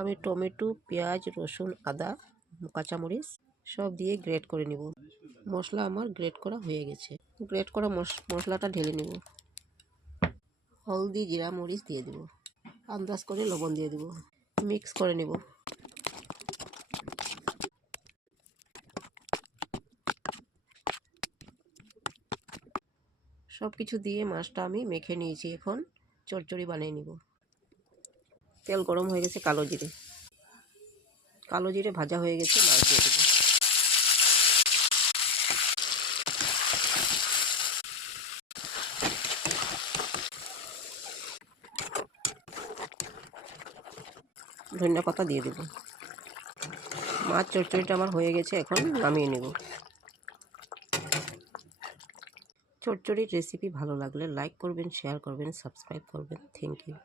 আমি টমেটো, পেঁয়াজ, রসুন, আদা, কাঁচামরিচ সব দিয়ে গ্রেট করে নিব। মশলা আমার গ্রেট করা হয়ে গেছে। গ্রেট করা মশলাটা ঢেলে নিব। হলদি, জিরা, মরিচ দিয়ে দেব। আন্দাজ করে লবণ দিয়ে দেব। মিক্স করে নেব। সব কিছু দিয়ে মাছটা আমি মেখে নিয়েছি। এখন চচ্চড়ি বানিয়ে নিব। তেল গরম হয়ে গেছে। কালো জিরে ভাজা হয়ে গেছে। মাছ দিয়ে দেব। ধনিয়া পাতা দিয়ে দেব। মাছ চচ্চড়িটা আমার হয়ে গেছে। এখন নামিয়ে নেব। চচ্চড়ির রেসিপি ভালো লাগলে লাইক করবেন, শেয়ার করবেন, সাবস্ক্রাইব করবেন। Thank you.